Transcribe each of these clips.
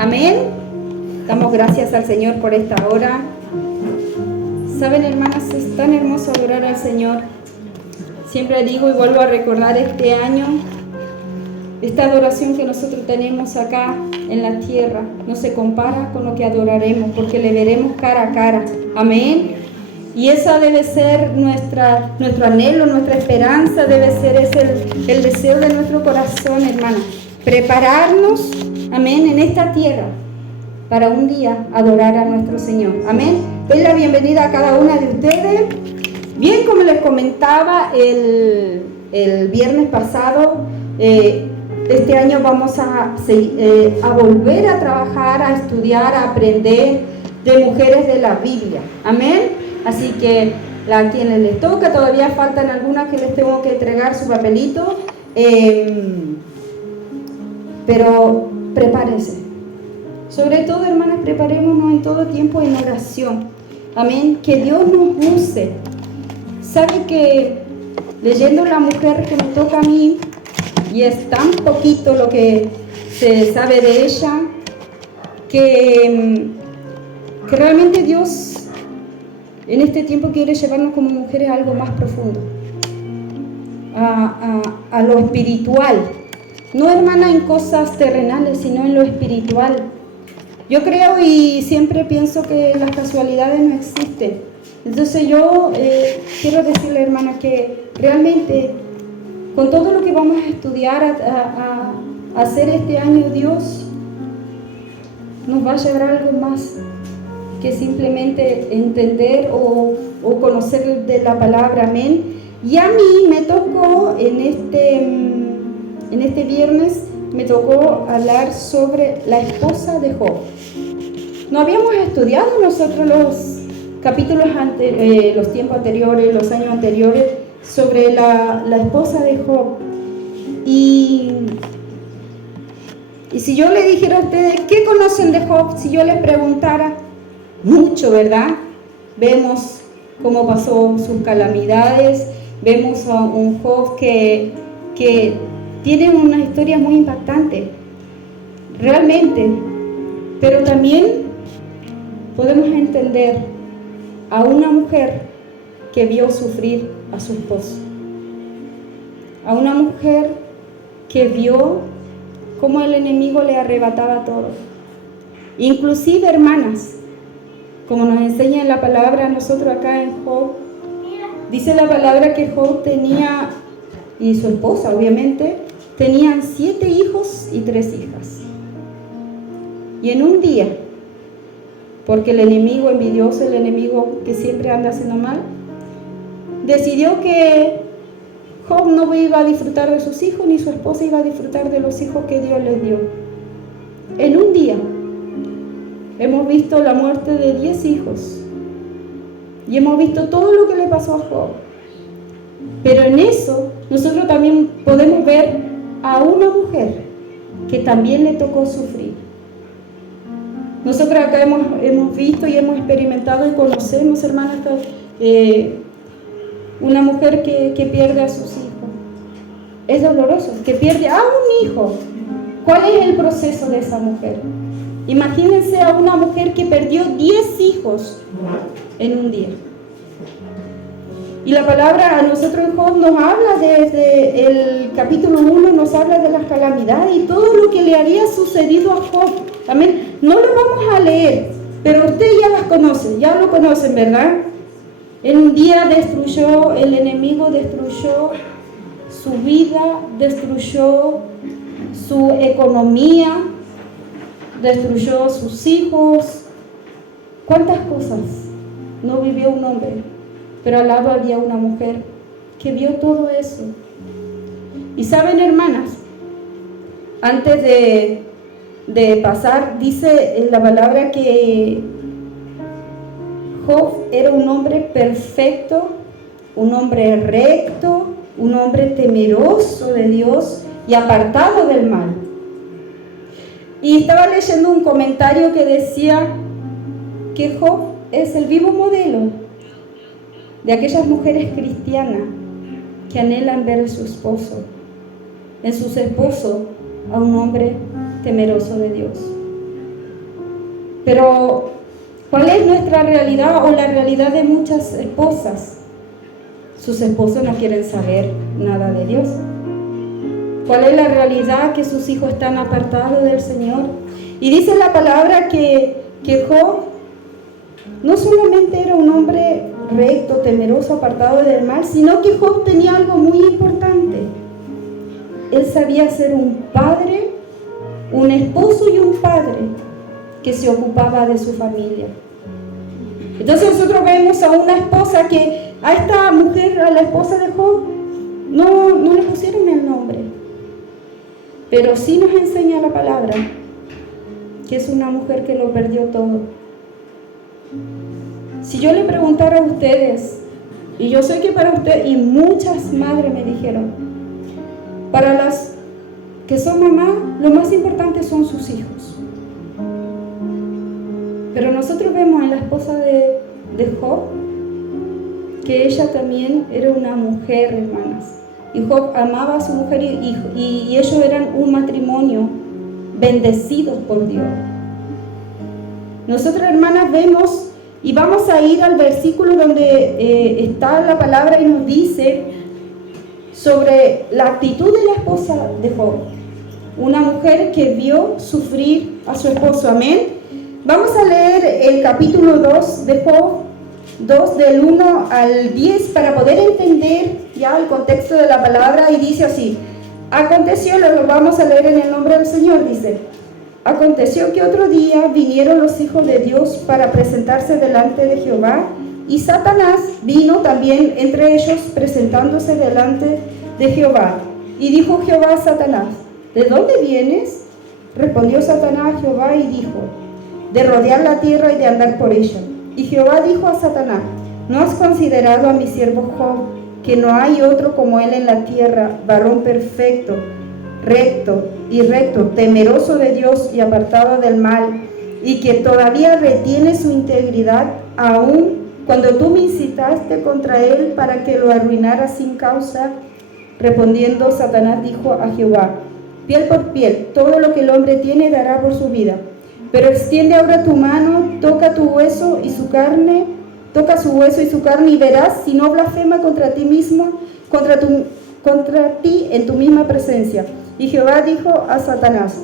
Amén. Damos gracias al Señor por esta hora. Saben, hermanas, es tan hermoso adorar al Señor. Siempre digo y vuelvo a recordar este año, esta adoración que nosotros tenemos acá en la tierra no se compara con lo que adoraremos, porque le veremos cara a cara. Amén. Y esa debe ser nuestro anhelo, nuestra esperanza, debe ser el deseo de nuestro corazón, hermana. Prepararnos, amén, en esta tierra para un día adorar a nuestro Señor. Amén. Doy la bienvenida a cada una de ustedes. Bien, como les comentaba el viernes pasado, este año vamos a volver a trabajar, a estudiar, a aprender de mujeres de la Biblia. Amén. Así que a quienes les toca, todavía faltan algunas que les tengo que entregar su papelito. Pero prepárense. Sobre todo, hermanas, preparémonos en todo tiempo en oración. Amén. Que Dios nos use. Sabe que leyendo la mujer que me toca a mí, y es tan poquito lo que se sabe de ella, que realmente Dios en este tiempo quiere llevarnos como mujeres a algo más profundo, a lo espiritual. No, hermana, en cosas terrenales, sino en lo espiritual. Yo creo y siempre pienso que las casualidades no existen. Entonces yo quiero decirle, hermana, que realmente con todo lo que vamos a estudiar, a hacer este año, Dios nos va a llevar a algo más que simplemente entender o conocer de la palabra. Amén. Y a mí me tocó en este viernes, me tocó hablar sobre la esposa de Job. No habíamos estudiado nosotros los capítulos los tiempos anteriores, los años anteriores, sobre la esposa de Job. Y si yo le dijera a ustedes, ¿qué conocen de Job? Si yo les preguntara, mucho, ¿verdad? Vemos cómo pasó sus calamidades, vemos a un Job que tiene una historia muy impactante, realmente, pero también podemos entender a una mujer que vio sufrir a su esposo, a una mujer que vio cómo el enemigo le arrebataba todo. Inclusive, hermanas, como nos enseña en la palabra, nosotros acá en Job, dice la palabra que Job tenía, y su esposa obviamente, tenían 7 hijos y 3 hijas. Y en un día, porque el enemigo envidioso, el enemigo que siempre anda haciendo mal, decidió que Job no iba a disfrutar de sus hijos, ni su esposa iba a disfrutar de los hijos que Dios les dio. En un día hemos visto la muerte de 10 hijos y hemos visto todo lo que le pasó a Job. Pero en eso nosotros también podemos ver a una mujer que también le tocó sufrir. Nosotros acá hemos visto y hemos experimentado y conocemos, hermanas, una mujer que pierde a sus hijos. Es doloroso, que pierde a un hijo. ¿Cuál es el proceso de esa mujer? Imagínense a una mujer que perdió 10 hijos en un día. Y la palabra a nosotros en Job nos habla desde el capítulo 1, nos habla de las calamidades y todo lo que le había sucedido a Job. Amén. No lo vamos a leer, pero ustedes ya las conocen, ya lo conocen, ¿verdad? En un día el enemigo destruyó su vida, destruyó su economía, destruyó sus hijos. ¿Cuántas cosas no vivió un hombre? Pero al lado había una mujer que vio todo eso. Y saben, hermanas, antes de pasar, dice en la palabra que Job era un hombre perfecto, un hombre recto, un hombre temeroso de Dios y apartado del mal. Y estaba leyendo un comentario que decía que Job es el vivo modelo de aquellas mujeres cristianas que anhelan ver a su esposo, en su esposo, a un hombre temeroso de Dios. Pero, ¿cuál es nuestra realidad o la realidad de muchas esposas? Sus esposos no quieren saber nada de Dios. ¿Cuál es la realidad? Que sus hijos están apartados del Señor. Y dice la palabra que Job no solamente era un hombre recto, temeroso, apartado del mal, sino que Job tenía algo muy importante. Él sabía ser un padre, un esposo y un padre que se ocupaba de su familia. Entonces nosotros vemos a una esposa que a esta mujer, a la esposa de Job, no le pusieron el nombre, pero sí nos enseña la palabra que es una mujer que lo perdió todo. Si yo le preguntara a ustedes, y yo sé que para ustedes, y muchas madres me dijeron, para las que son mamás, lo más importante son sus hijos. Pero nosotros vemos en la esposa de Job, que ella también era una mujer, hermanas. Y Job amaba a su mujer y ellos eran un matrimonio bendecidos por Dios. Nosotros, hermanas, vemos y vamos a ir al versículo donde está la palabra y nos dice sobre la actitud de la esposa de Job. Una mujer que vio sufrir a su esposo. Amén. Vamos a leer el capítulo 2 de Job, 2 del 1 al 10 para poder entender ya el contexto de la palabra, y dice así: aconteció, lo vamos a leer en el nombre del Señor, dice: aconteció que otro día vinieron los hijos de Dios para presentarse delante de Jehová, y Satanás vino también entre ellos presentándose delante de Jehová. Y dijo Jehová a Satanás: ¿de dónde vienes? Respondió Satanás a Jehová y dijo: de rodear la tierra y de andar por ella. Y Jehová dijo a Satanás: ¿no has considerado a mi siervo Job, que no hay otro como él en la tierra, varón perfecto, recto, temeroso de Dios y apartado del mal, y que todavía retiene su integridad, aun cuando tú me incitaste contra él para que lo arruinara sin causa? Respondiendo Satanás dijo a Jehová: piel por piel, todo lo que el hombre tiene dará por su vida. Pero extiende ahora tu mano, toca su hueso y su carne, y verás si no blasfema contra ti mismo, contra ti en tu misma presencia. Y Jehová dijo a Satanás: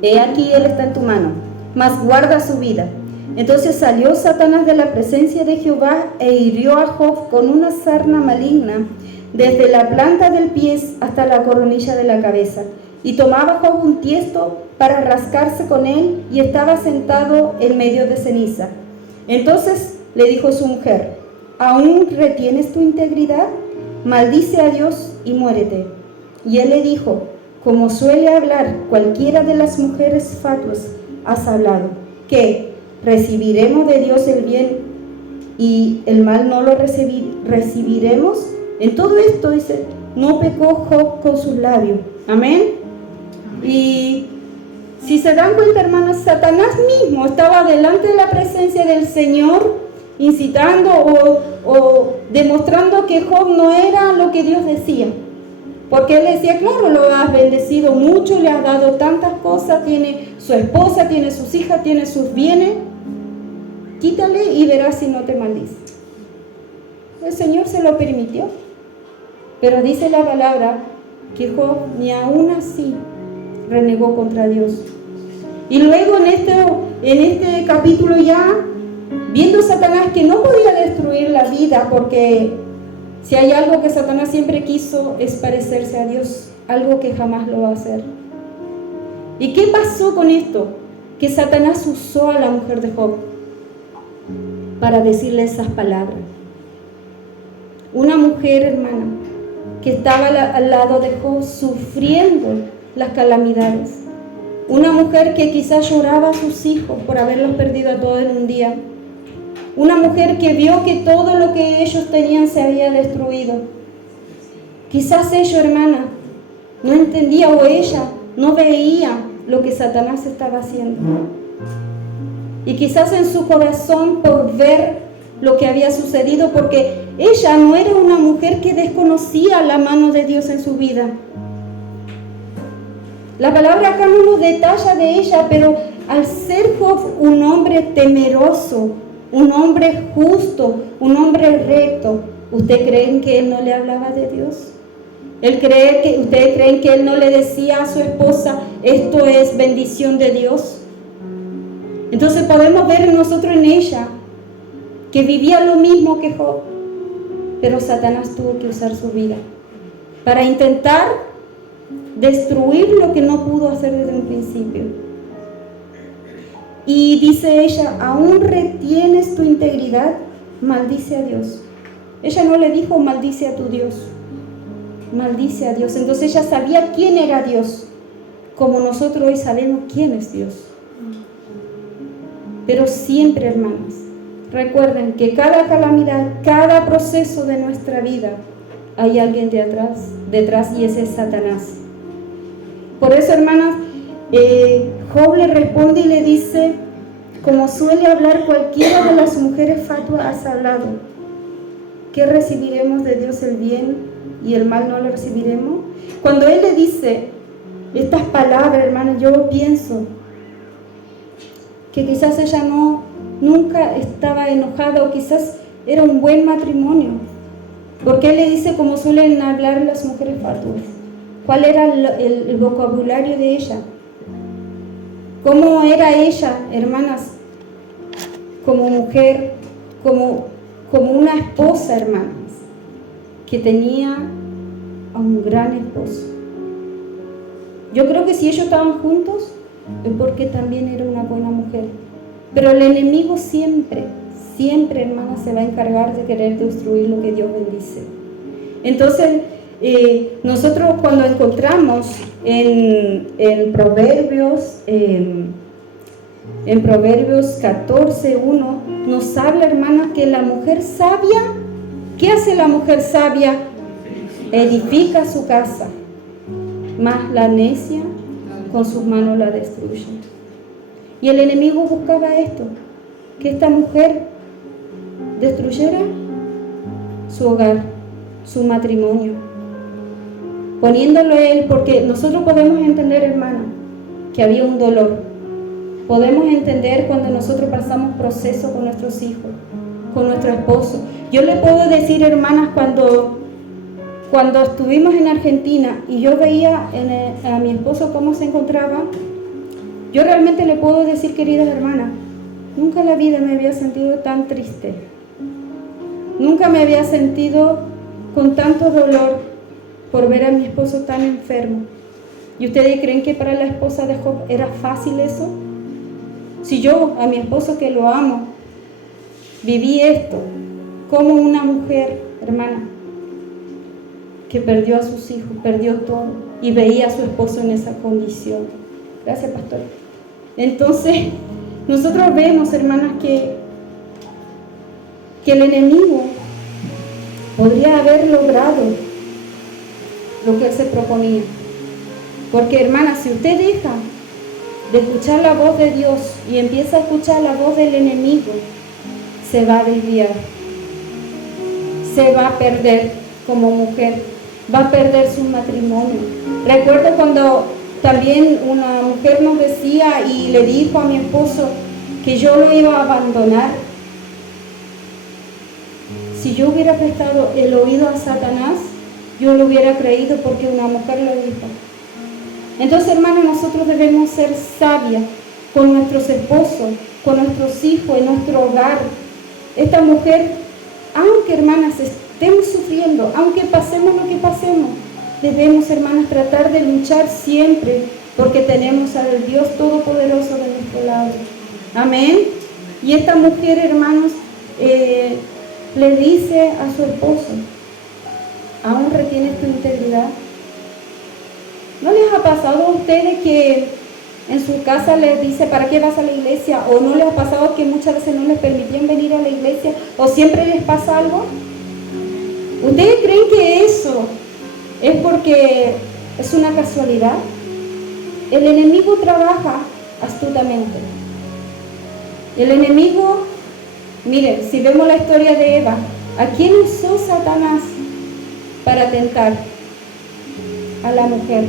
he aquí él está en tu mano, mas guarda su vida. Entonces salió Satanás de la presencia de Jehová e hirió a Job con una sarna maligna, desde la planta del pie hasta la coronilla de la cabeza. Y tomaba Job un tiesto para rascarse con él, y estaba sentado en medio de ceniza. Entonces le dijo su mujer: ¿aún retienes tu integridad? Maldice a Dios y muérete. Y él le dijo: como suele hablar cualquiera de las mujeres fatuas, has hablado, que recibiremos de Dios el bien y el mal no lo recibiremos. En todo esto, dice, no pecó Job con sus labios. Amén. Y si se dan cuenta, hermanos, Satanás mismo estaba delante de la presencia del Señor, incitando o demostrando que Job no era lo que Dios decía. Porque él decía: claro, lo has bendecido mucho, le has dado tantas cosas, tiene su esposa, tiene sus hijas, tiene sus bienes, quítale y verás si no te maldice. El Señor se lo permitió, pero dice la palabra que Job ni aún así renegó contra Dios. Y luego en este capítulo, ya viendo Satanás que no podía destruir la vida, porque si hay algo que Satanás siempre quiso es parecerse a Dios, algo que jamás lo va a hacer. ¿Y qué pasó con esto? Que Satanás usó a la mujer de Job para decirle esas palabras. Una mujer, hermana, que estaba al lado de Job sufriendo las calamidades. Una mujer que quizás lloraba a sus hijos por haberlos perdido a todos en un día. Una mujer que vio que todo lo que ellos tenían se había destruido. Quizás ella, hermana, no entendía, o ella no veía lo que Satanás estaba haciendo. Y quizás en su corazón, por ver lo que había sucedido, porque ella no era una mujer que desconocía la mano de Dios en su vida. La palabra acá no nos detalla de ella, pero al ser Job un hombre temeroso, un hombre justo, un hombre recto, ¿ustedes creen que él no le hablaba de Dios? ¿Ustedes creen que él no le decía a su esposa, esto es bendición de Dios? Entonces podemos ver nosotros en ella que vivía lo mismo que Job, pero Satanás tuvo que usar su vida para intentar destruir lo que no pudo hacer desde un principio. Y dice ella, ¿aún retienes tu integridad? Maldice a Dios. Ella no le dijo maldice a tu Dios, maldice a Dios. Entonces ella sabía quién era Dios, como nosotros hoy sabemos quién es Dios. Pero siempre, hermanas, recuerden que cada calamidad, cada proceso de nuestra vida, hay alguien detrás, y ese es Satanás. Por eso, hermanas, Job le responde y le dice, como suele hablar cualquiera de las mujeres fatuas, has hablado. ¿Qué recibiremos de Dios el bien y el mal no lo recibiremos? Cuando él le dice estas palabras, hermanas, yo pienso que quizás ella nunca estaba enojada, o quizás era un buen matrimonio, porque él le dice como suelen hablar las mujeres fatuas. ¿Cuál era el vocabulario de ella? ¿Cómo era ella, hermanas, como mujer, como una esposa, hermanas, que tenía a un gran esposo? Yo creo que si ellos estaban juntos es porque también era una buena mujer. Pero el enemigo siempre, hermanas, se va a encargar de querer destruir lo que Dios bendice. Entonces, nosotros cuando encontramos en Proverbios 14:1, nos habla, hermanas, que la mujer sabia, ¿qué hace la mujer sabia? Edifica su casa, mas la necia con sus manos la destruye. Y el enemigo buscaba esto, que esta mujer destruyera su hogar, su matrimonio, poniéndolo a él, porque nosotros podemos entender, hermana, que había un dolor. Podemos entender cuando nosotros pasamos procesos con nuestros hijos, con nuestro esposo. Yo le puedo decir, hermanas, cuando estuvimos en Argentina y yo veía a mi esposo cómo se encontraba, yo realmente le puedo decir, queridas hermanas, nunca en la vida me había sentido tan triste. Nunca me había sentido con tanto dolor por ver a mi esposo tan enfermo. ¿Y ustedes creen que para la esposa de Job era fácil eso? Si yo, a mi esposo que lo amo, viví esto como una mujer, hermana, que perdió a sus hijos, perdió todo, y veía a su esposo en esa condición. Gracias, pastor. Entonces, nosotros vemos, hermanas, que el enemigo podría haber logrado lo que él se proponía. Porque, hermanas, si usted deja de escuchar la voz de Dios y empieza a escuchar la voz del enemigo, se va a desviar, se va a perder como mujer, va a perder su matrimonio. Recuerdo cuando también una mujer nos decía y le dijo a mi esposo que yo lo iba a abandonar. Si yo hubiera prestado el oído a Satanás, yo lo hubiera creído porque una mujer lo dijo. Entonces, hermanos, nosotros debemos ser sabias con nuestros esposos, con nuestros hijos, en nuestro hogar. Esta mujer, aunque, hermanas, estemos sufriendo, aunque pasemos lo que pasemos, debemos, hermanas, tratar de luchar siempre, porque tenemos al Dios Todopoderoso de nuestro lado. Amén. Y esta mujer, hermanos, le dice a su esposo, ¿aún retienes tu integridad? ¿No les ha pasado a ustedes que en su casa les dice, ¿para qué vas a la iglesia? ¿O no les ha pasado que muchas veces no les permitían venir a la iglesia? ¿O siempre les pasa algo? ¿Ustedes creen que eso es porque es una casualidad? El enemigo trabaja astutamente. El enemigo, miren, si vemos la historia de Eva, ¿a quién usó Satanás para tentar? A la mujer.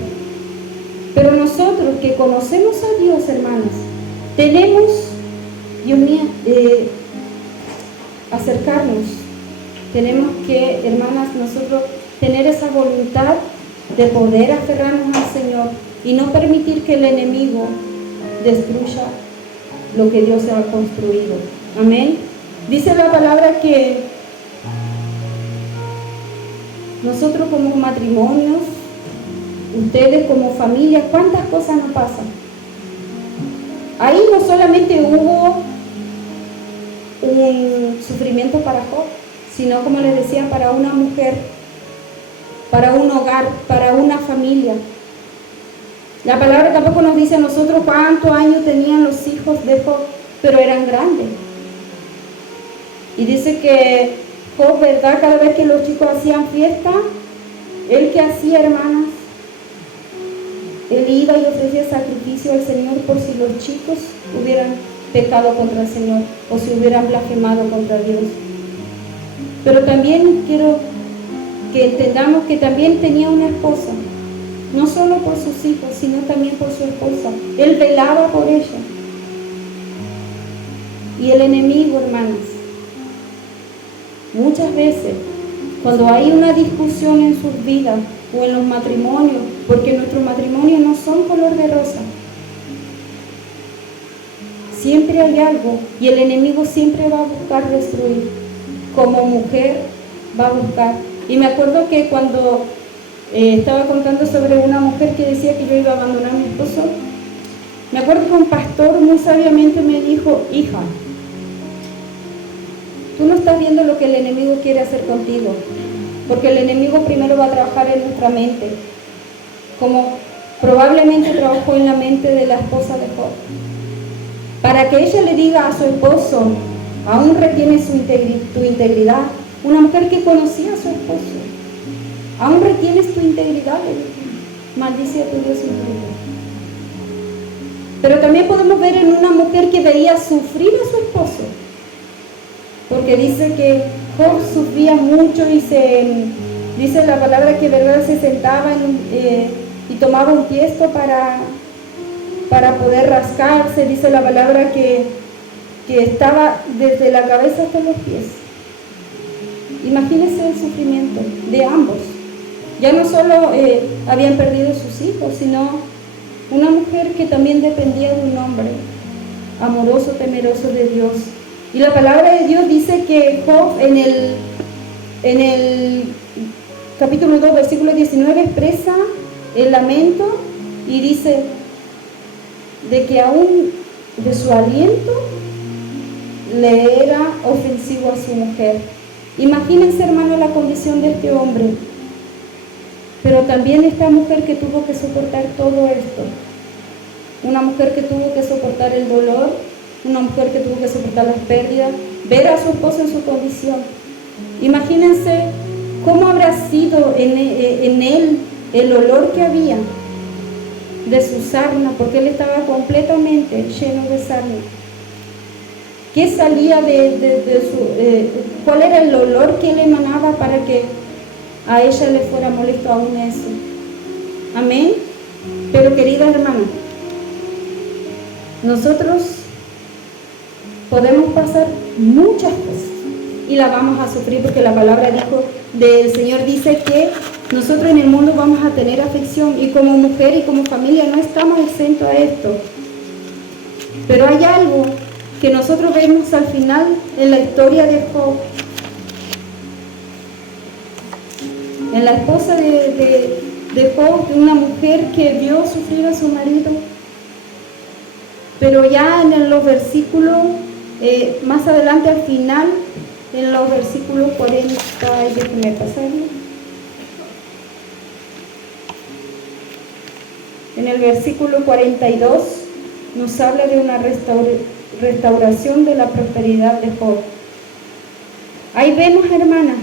Pero nosotros que conocemos a Dios, hermanos, Tenemos, Dios mío, acercarnos. Tenemos que, hermanas, nosotros tener esa voluntad de poder aferrarnos al Señor y no permitir que el enemigo destruya lo que Dios ha construido. Amén. Dice la palabra que nosotros como matrimonios, ustedes como familia, ¿cuántas cosas nos pasan? Ahí no solamente hubo un sufrimiento para Job, sino, como les decía, para una mujer, para un hogar, para una familia. La palabra tampoco nos dice a nosotros cuántos años tenían los hijos de Job, pero eran grandes. Y dice que Job, ¿verdad? Cada vez que los chicos hacían fiesta, ¿él qué hacía, hermanas? Él iba y ofrecía sacrificio al Señor por si los chicos hubieran pecado contra el Señor o si hubieran blasfemado contra Dios. Pero también quiero que entendamos que también tenía una esposa, no solo por sus hijos, sino también por su esposa. Él velaba por ella. Y el enemigo, hermanas, muchas veces, cuando hay una discusión en sus vidas o en los matrimonios, porque nuestros matrimonios no son color de rosa, siempre hay algo y el enemigo siempre va a buscar destruir. Como mujer va a buscar. Y me acuerdo que cuando estaba contando sobre una mujer que decía que yo iba a abandonar a mi esposo, me acuerdo que un pastor muy sabiamente me dijo: hija, tú no estás viendo lo que el enemigo quiere hacer contigo, porque el enemigo primero va a trabajar en nuestra mente, como probablemente trabajó en la mente de la esposa de Job, para que ella le diga a su esposo: aún retienes tu integridad. Una mujer que conocía a su esposo: aún retienes tu integridad, maldice a tu Dios y tu Dios. Pero también podemos ver en una mujer que veía sufrir a su esposo, porque dice que Job sufría mucho y dice la palabra que, verdad, se sentaba y tomaba un tiesto para poder rascarse. Dice la palabra que estaba desde la cabeza hasta los pies. Imagínense el sufrimiento de ambos. Ya no solo habían perdido sus hijos, sino una mujer que también dependía de un hombre amoroso, temeroso de Dios. Y la palabra de Dios dice que Job en el capítulo 2, versículo 19, expresa el lamento y dice de que aún de su aliento le era ofensivo a su mujer. Imagínense, hermano, la condición de este hombre, pero también esta mujer que tuvo que soportar todo esto, una mujer que tuvo que soportar el dolor, una mujer que tuvo que soportar las pérdidas, ver a su esposo en su condición. Imagínense cómo habrá sido en él el olor que había de su sarna, porque él estaba completamente lleno de sarna. ¿Qué salía de su... cuál era el olor que él emanaba para que a ella le fuera molesto aún eso? Amén. Pero, querida hermana, nosotros podemos pasar muchas cosas y las vamos a sufrir, porque la palabra del Señor dice que nosotros en el mundo vamos a tener aflicción, y como mujer y como familia no estamos exentos a esto. Pero hay algo que nosotros vemos al final en la historia de Job, en la esposa de Job, de una mujer que vio sufrir a su marido. Pero ya en los versículos, más adelante al final, en los versículos 40, déjenme pasarlo. En el versículo 42 nos habla de una restauración de la prosperidad de Job. Ahí vemos, hermanas,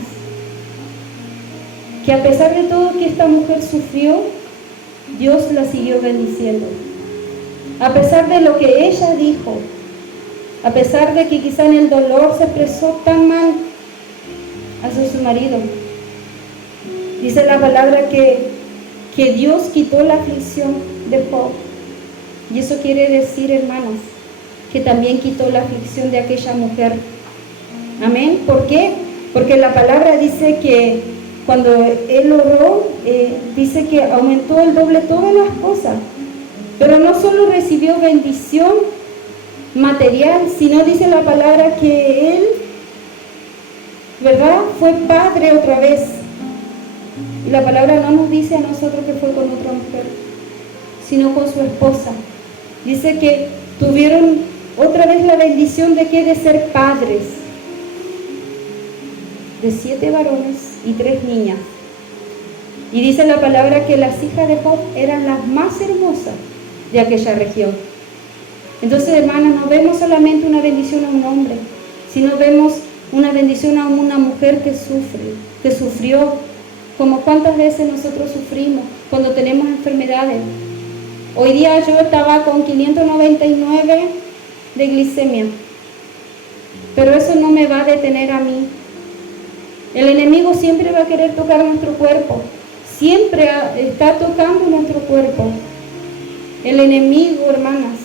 que a pesar de todo que esta mujer sufrió, Dios la siguió bendiciendo. A pesar de lo que ella dijo, a pesar de que quizá en el dolor se expresó tan mal hacia su marido, dice la palabra que Dios quitó la aflicción de Job. Y eso quiere decir, hermanas, que también quitó la aflicción de aquella mujer. Amén. ¿Por qué? Porque la palabra dice que cuando él oró, dice que aumentó el doble todas las cosas. Pero no solo recibió bendición material, sino dice la palabra que él, ¿verdad?, fue padre otra vez. Y la palabra no nos dice a nosotros que fue con otra mujer, sino con su esposa. Dice que tuvieron otra vez la bendición de que de ser padres de 7 varones y 3 niñas. Y dice la palabra que las hijas de Job eran las más hermosas de aquella región. Entonces, hermanas, no vemos solamente una bendición a un hombre, sino vemos una bendición a una mujer que sufre, que sufrió, como cuántas veces nosotros sufrimos cuando tenemos enfermedades. Hoy día yo estaba con 599 de glicemia, pero eso no me va a detener a mí. El enemigo siempre va a querer tocar nuestro cuerpo, siempre está tocando nuestro cuerpo. El enemigo, hermanas,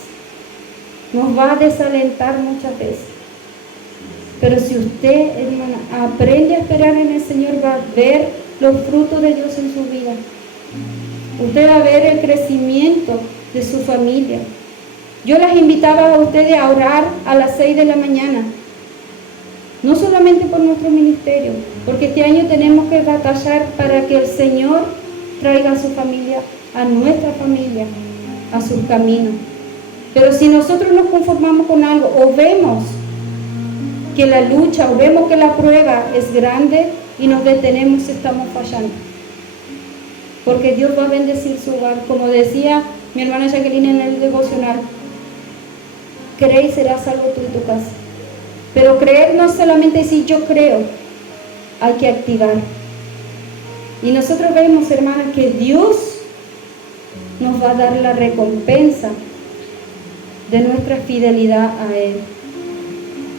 nos va a desalentar muchas veces. Pero si usted, hermana, aprende a esperar en el Señor, va a ver los frutos de Dios en su vida. Usted va a ver el crecimiento de su familia. Yo las invitaba a ustedes a orar a las 6 de la mañana. No solamente por nuestro ministerio, porque este año tenemos que batallar para que el Señor traiga a su familia, a nuestra familia, a sus caminos. Pero si nosotros nos conformamos con algo, o vemos que la lucha, o vemos que la prueba es grande y nos detenemos, estamos fallando. Porque Dios va a bendecir su hogar. Como decía mi hermana Jacqueline en el devocional, cree y serás salvo tú y tu casa. Pero creer no es solamente decir yo creo, hay que activar. Y nosotros vemos, hermanas, que Dios nos va a dar la recompensa de nuestra fidelidad a Él.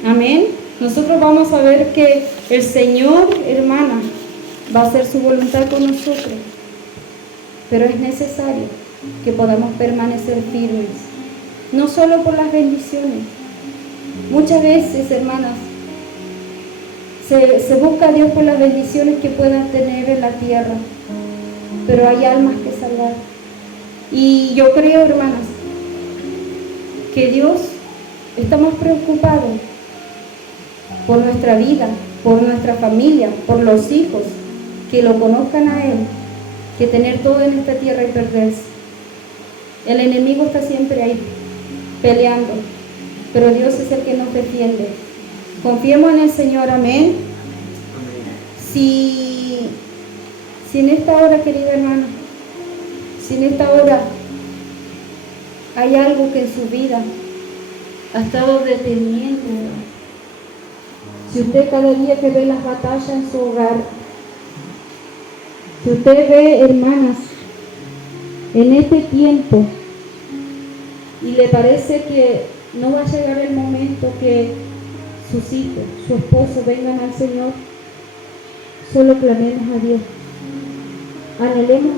Amén. Nosotros vamos a ver que el Señor, hermana, va a hacer su voluntad con nosotros. Pero es necesario que podamos permanecer firmes, no solo por las bendiciones. Muchas veces, hermanas, se busca a Dios por las bendiciones que puedan tener en la tierra, pero hay almas que salvar. Y yo creo, hermanas, que Dios está más preocupado por nuestra vida, por nuestra familia, por los hijos, que lo conozcan a Él, que tener todo en esta tierra y perderse. El enemigo está siempre ahí, peleando, pero Dios es el que nos defiende. Confiemos en el Señor, amén. Si en esta hora, querida hermana, si en esta hora hay algo que en su vida ha estado deteniendo, si usted cada día que ve las batallas en su hogar, si usted ve, hermanas, en este tiempo y le parece que no va a llegar el momento que sus hijos, su esposo vengan al Señor, solo clamemos a Dios, anhelemos